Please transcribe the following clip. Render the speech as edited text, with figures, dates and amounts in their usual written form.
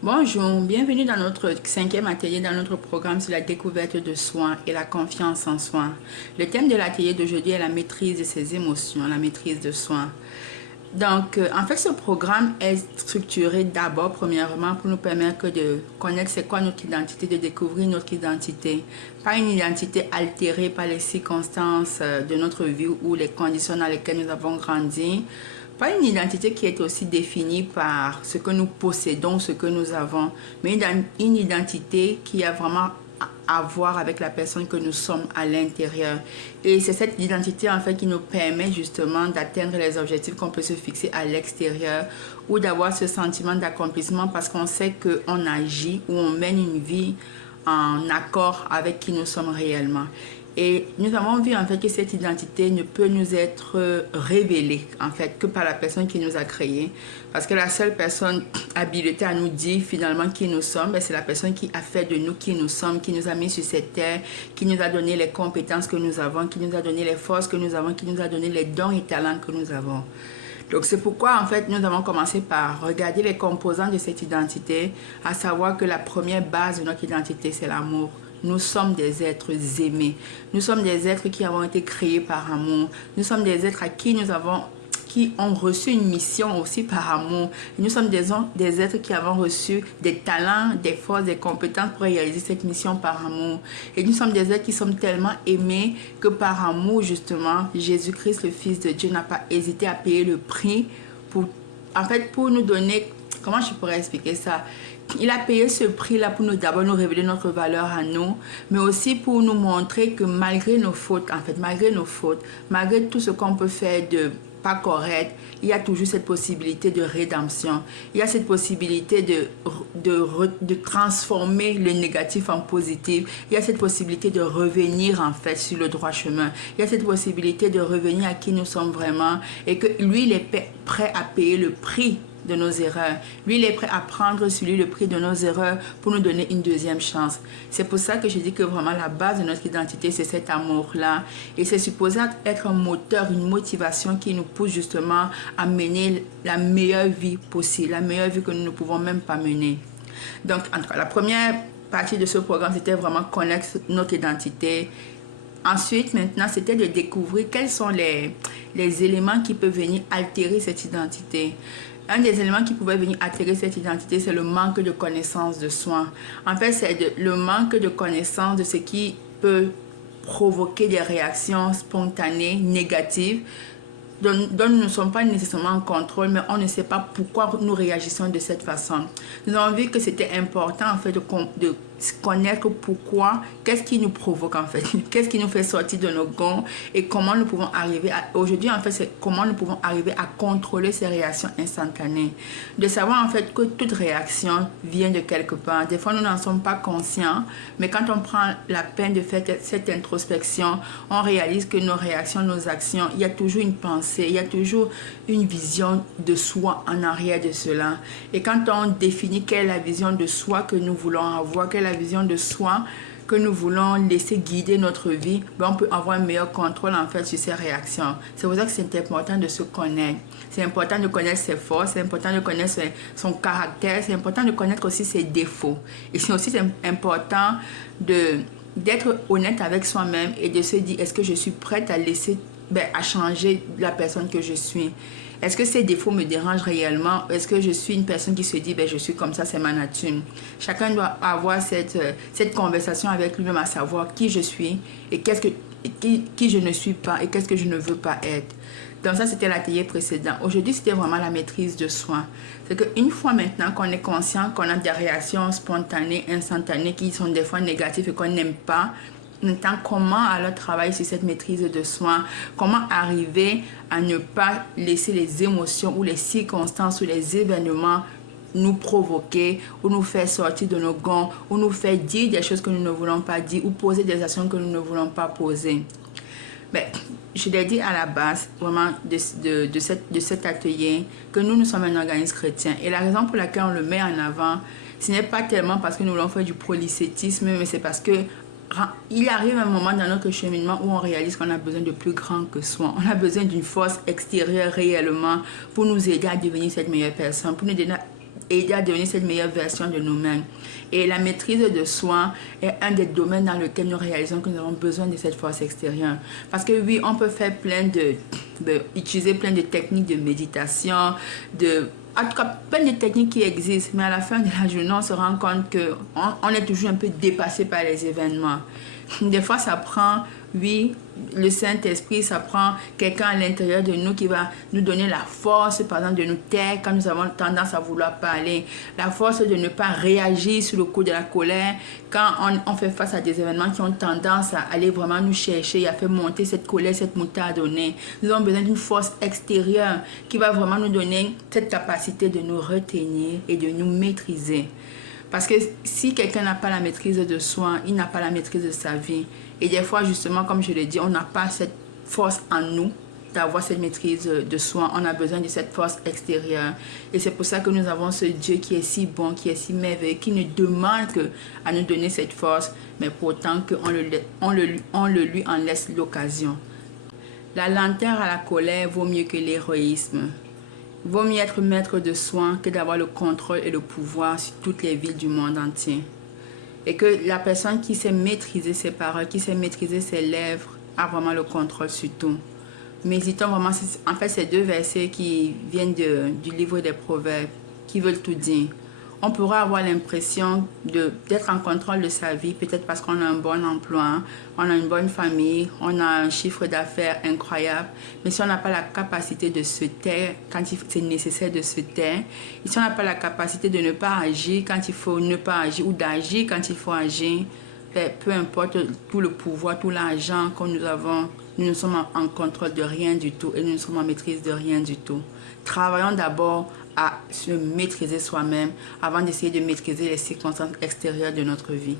Bonjour, bienvenue dans notre cinquième atelier dans notre programme sur la découverte de soi et la confiance en soi. Le thème de l'atelier d'aujourd'hui est la maîtrise de ses émotions, la maîtrise de soi. Donc, en fait, ce programme est structuré d'abord, premièrement, pour nous permettre de connaître c'est quoi notre identité, de découvrir notre identité. Pas une identité altérée par les circonstances de notre vie ou les conditions dans lesquelles nous avons grandi. Pas une identité qui est aussi définie par ce que nous possédons, ce que nous avons, mais une identité qui a vraiment à voir avec la personne que nous sommes à l'intérieur. Et c'est cette identité en fait qui nous permet justement d'atteindre les objectifs qu'on peut se fixer à l'extérieur ou d'avoir ce sentiment d'accomplissement parce qu'on sait qu'on agit ou on mène une vie en accord avec qui nous sommes réellement. Et nous avons vu en fait que cette identité ne peut nous être révélée en fait que par la personne qui nous a créés. Parce que la seule personne habilitée à nous dire finalement qui nous sommes, c'est la personne qui a fait de nous qui nous sommes, qui nous a mis sur cette terre, qui nous a donné les compétences que nous avons, qui nous a donné les forces que nous avons, qui nous a donné les dons et talents que nous avons. Donc c'est pourquoi en fait nous avons commencé par regarder les composants de cette identité, à savoir que la première base de notre identité c'est l'amour. Nous sommes des êtres aimés. Nous sommes des êtres qui avons été créés par amour. Nous sommes des êtres à qui qui ont reçu une mission aussi par amour. Et nous sommes des êtres qui avons reçu des talents, des forces, des compétences pour réaliser cette mission par amour. Et nous sommes des êtres qui sommes tellement aimés que par amour, justement, Jésus-Christ, le Fils de Dieu, n'a pas hésité à payer le prix pour nous donner, comment je pourrais expliquer ça? Il a payé ce prix-là pour d'abord nous révéler notre valeur à nous, mais aussi pour nous montrer que malgré nos fautes, malgré tout ce qu'on peut faire de pas correct, il y a toujours cette possibilité de rédemption. Il y a cette possibilité de transformer le négatif en positif. Il y a cette possibilité de revenir en fait sur le droit chemin. Il y a cette possibilité de revenir à qui nous sommes vraiment et que lui, il est prêt à payer le prix de nos erreurs. Lui, il est prêt à prendre sur lui le prix de nos erreurs pour nous donner une deuxième chance. C'est pour ça que je dis que vraiment la base de notre identité, c'est cet amour-là. Et c'est supposé être un moteur, une motivation qui nous pousse justement à mener la meilleure vie possible, la meilleure vie que nous ne pouvons même pas mener. Donc, en tout cas, la première partie de ce programme, c'était vraiment connaître notre identité. Ensuite, maintenant, c'était de découvrir quels sont les éléments qui peuvent venir altérer cette identité. Un des éléments qui pouvait venir altérer cette identité, c'est le manque de connaissance de soi. En fait, c'est le manque de connaissance de ce qui peut provoquer des réactions spontanées, négatives, dont nous ne sommes pas nécessairement en contrôle, mais on ne sait pas pourquoi nous réagissons de cette façon. Nous avons vu que c'était important en fait de connaître pourquoi, qu'est-ce qui nous provoque en fait, qu'est-ce qui nous fait sortir de nos gonds et comment nous pouvons arriver à, aujourd'hui en fait c'est comment nous pouvons arriver à contrôler ces réactions instantanées. De savoir en fait que toute réaction vient de quelque part. Des fois nous n'en sommes pas conscients, mais quand on prend la peine de faire cette introspection, on réalise que nos réactions, nos actions, il y a toujours une pensée, il y a toujours une vision de soi en arrière de cela. Et quand on définit quelle est la vision de soi que nous voulons avoir, quelle est la vision de soi que nous voulons laisser guider notre vie, on peut avoir un meilleur contrôle en fait sur ces réactions. C'est pour ça que c'est important de se connaître. C'est important de connaître ses forces, c'est important de connaître son caractère, c'est important de connaître aussi ses défauts. Et c'est aussi important d'être honnête avec soi-même et de se dire, est-ce que je suis prête à changer la personne que je suis? Est-ce que ces défauts me dérangent réellement? Est-ce que je suis une personne qui se dit, je suis comme ça, c'est ma nature? Chacun doit avoir cette conversation avec lui-même, à savoir qui je suis et qui je ne suis pas et qu'est-ce que je ne veux pas être. Donc ça, c'était l'atelier précédent. Aujourd'hui, c'était vraiment la maîtrise de soi. C'est qu'une fois maintenant qu'on est conscient qu'on a des réactions spontanées, instantanées, qui sont des fois négatives et qu'on n'aime pas, maintenant, comment alors travailler sur cette maîtrise de soi? Comment arriver à ne pas laisser les émotions ou les circonstances ou les événements nous provoquer ou nous faire sortir de nos gonds ou nous faire dire des choses que nous ne voulons pas dire ou poser des actions que nous ne voulons pas poser? Je l'ai dit à la base vraiment de cet atelier que nous sommes un organisme chrétien. Et la raison pour laquelle on le met en avant, ce n'est pas tellement parce que nous voulons faire du polycétisme, mais c'est parce que il arrive un moment dans notre cheminement où on réalise qu'on a besoin de plus grand que soi. On a besoin d'une force extérieure réellement pour nous aider à devenir cette meilleure personne, pour nous aider à devenir cette meilleure version de nous-mêmes. Et la maîtrise de soi est un des domaines dans lesquels nous réalisons que nous avons besoin de cette force extérieure. Parce que oui, on peut faire utiliser plein de techniques de méditation, en tout cas, plein de techniques qui existent, mais à la fin de la journée, on se rend compte qu'on est toujours un peu dépassé par les événements. Des fois, ça prend, oui, le Saint-Esprit, ça prend quelqu'un à l'intérieur de nous qui va nous donner la force, par exemple, de nous taire quand nous avons tendance à vouloir parler. La force de ne pas réagir sur le coup de la colère quand on fait face à des événements qui ont tendance à aller vraiment nous chercher et à faire monter cette colère, cette moutarde au nez. Nous avons besoin d'une force extérieure qui va vraiment nous donner cette capacité de nous retenir et de nous maîtriser. Parce que si quelqu'un n'a pas la maîtrise de soi, il n'a pas la maîtrise de sa vie. Et des fois, justement, comme je l'ai dit, on n'a pas cette force en nous d'avoir cette maîtrise de soi. On a besoin de cette force extérieure. Et c'est pour ça que nous avons ce Dieu qui est si bon, qui est si merveilleux, qui ne demande qu'à nous donner cette force, mais pour autant qu'on lui en laisse l'occasion. La lenteur à la colère vaut mieux que l'héroïsme. Vaut mieux être maître de soi que d'avoir le contrôle et le pouvoir sur toutes les villes du monde entier. Et que la personne qui sait maîtriser ses paroles, qui sait maîtriser ses lèvres, a vraiment le contrôle sur tout. Méditons vraiment, en fait, ces deux versets qui viennent du livre des Proverbes, qui veulent tout dire. On pourra avoir l'impression d'être en contrôle de sa vie, peut-être parce qu'on a un bon emploi, on a une bonne famille, on a un chiffre d'affaires incroyable. Mais si on n'a pas la capacité de se taire quand c'est nécessaire de se taire, et si on n'a pas la capacité de ne pas agir quand il faut ne pas agir ou d'agir quand il faut agir, peu importe tout le pouvoir, tout l'argent que nous avons, nous ne sommes en contrôle de rien du tout et nous ne sommes en maîtrise de rien du tout. Travaillons d'abord à se maîtriser soi-même avant d'essayer de maîtriser les circonstances extérieures de notre vie.